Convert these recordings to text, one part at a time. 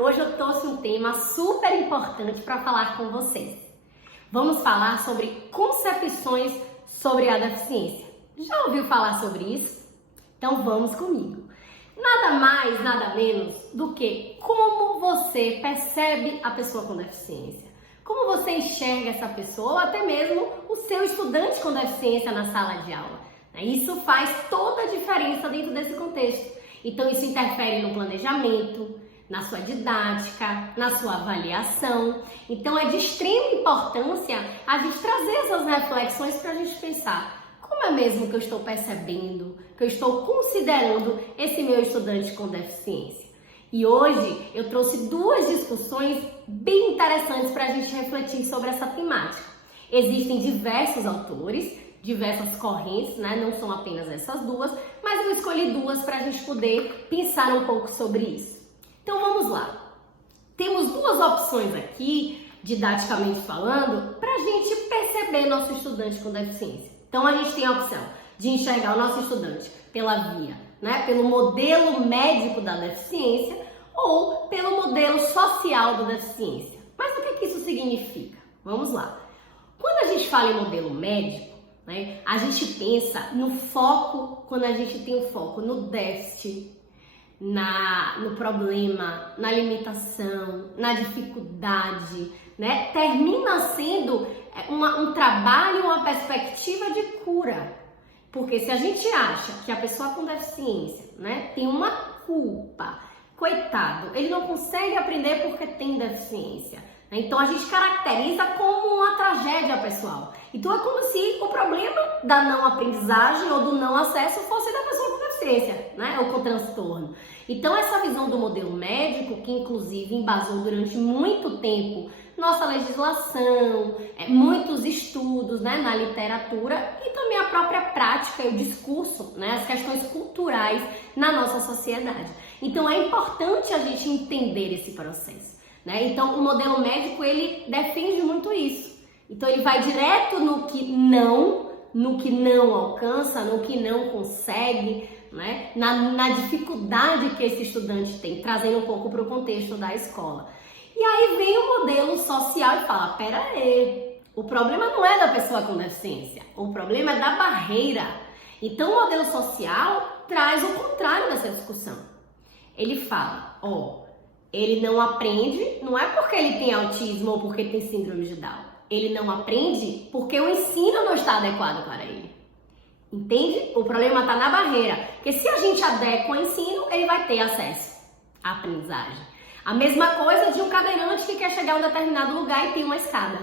Hoje eu trouxe um tema super importante para falar com vocês. Vamos falar sobre concepções sobre a deficiência. Já ouviu falar sobre isso? Então vamos comigo. Nada mais, nada menos do que como você percebe a pessoa com deficiência. Como você enxerga essa pessoa ou até mesmo o seu estudante com deficiência na sala de aula. Isso faz toda a diferença dentro desse contexto. Então isso interfere no planejamento, na sua didática, na sua avaliação. Então é de extrema importância a gente trazer essas reflexões para a gente pensar como é mesmo que eu estou percebendo, que eu estou considerando esse meu estudante com deficiência. E hoje eu trouxe duas discussões bem interessantes para a gente refletir sobre essa temática. Existem diversos autores, diversas correntes, não são apenas essas duas, mas eu escolhi duas para a gente poder pensar um pouco sobre isso. Então vamos lá. Temos duas opções aqui, didaticamente falando, para a gente perceber nosso estudante com deficiência. Então a gente tem a opção de enxergar o nosso estudante pela via, pelo modelo médico da deficiência ou pelo modelo social da deficiência. Mas o que isso significa? Vamos lá. Quando a gente fala em modelo médico, a gente pensa no foco, quando a gente tem o foco no déficit, no problema, na limitação, na dificuldade, termina sendo um trabalho, uma perspectiva de cura. Porque se a gente acha que a pessoa com deficiência, tem uma culpa, coitado, ele não consegue aprender porque tem deficiência. Então a gente caracteriza como uma tragédia pessoal. Então é como se o problema da não aprendizagem ou do não acesso fosse da pessoa com deficiência, ou com transtorno. Então essa visão do modelo médico, que inclusive embasou durante muito tempo nossa legislação, muitos estudos na literatura e também a própria prática e o discurso, as questões culturais na nossa sociedade. Então é importante a gente entender esse processo. Então o modelo médico ele defende muito isso. Então ele vai direto no que não alcança, no que não consegue, na dificuldade que esse estudante tem, trazendo um pouco para o contexto da escola. E aí vem o modelo social e fala, pera aí, o problema não é da pessoa com deficiência, o problema é da barreira. Então o modelo social traz o contrário dessa discussão. Ele fala, ele não aprende, não é porque ele tem autismo ou porque tem síndrome de Down. Ele não aprende porque o ensino não está adequado para ele. Entende? O problema está na barreira. Porque se a gente adequa o ensino, ele vai ter acesso à aprendizagem. A mesma coisa de um cadeirante que quer chegar a um determinado lugar e tem uma escada.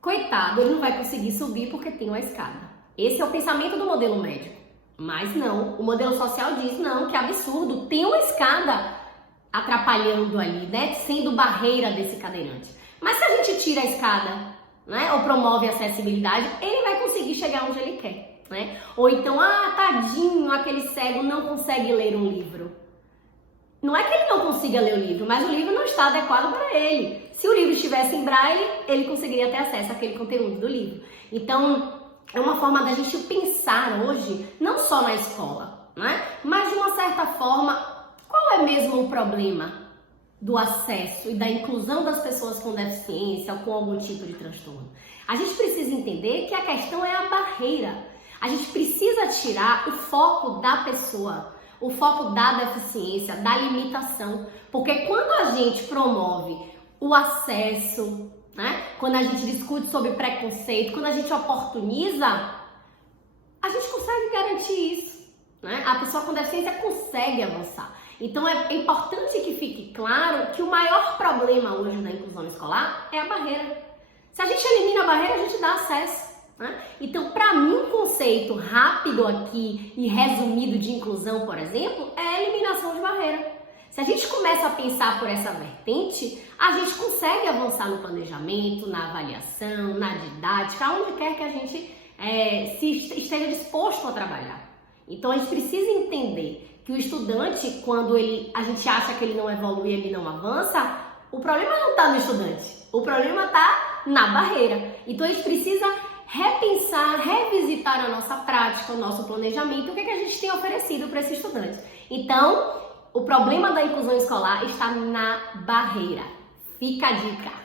Coitado, ele não vai conseguir subir porque tem uma escada. Esse é o pensamento do modelo médico. Mas não, o modelo social diz, não, que absurdo, tem uma escada atrapalhando ali, sendo barreira desse cadeirante. Mas se a gente tira a escada, ou promove a acessibilidade, ele vai conseguir chegar onde ele quer, Ou então, tadinho, aquele cego não consegue ler um livro. Não é que ele não consiga ler o livro, mas o livro não está adequado para ele. Se o livro estivesse em braille, ele conseguiria ter acesso àquele conteúdo do livro. Então, é uma forma da gente pensar hoje, não só na escola, mas de uma certa forma, qual é mesmo o problema do acesso e da inclusão das pessoas com deficiência ou com algum tipo de transtorno? A gente precisa entender que a questão é a barreira. A gente precisa tirar o foco da pessoa, o foco da deficiência, da limitação. Porque quando a gente promove o acesso, quando a gente discute sobre preconceito, quando a gente oportuniza, a gente consegue garantir isso. A pessoa com deficiência consegue avançar. Então é importante que fique claro que o maior problema hoje na inclusão escolar é a barreira. Se a gente elimina a barreira, a gente dá acesso. Então, para mim, um conceito rápido aqui e resumido de inclusão, por exemplo, é a eliminação de barreira. Se a gente começa a pensar por essa vertente, a gente consegue avançar no planejamento, na avaliação, na didática, onde quer que a gente esteja disposto a trabalhar. Então, a gente precisa entender que o estudante, quando a gente acha que ele não evolui, ele não avança, o problema não está no estudante, o problema está na barreira. Então a gente precisa repensar, revisitar a nossa prática, o nosso planejamento, o que a gente tem oferecido para esse estudante. Então, O problema da inclusão escolar está na barreira. Fica a dica.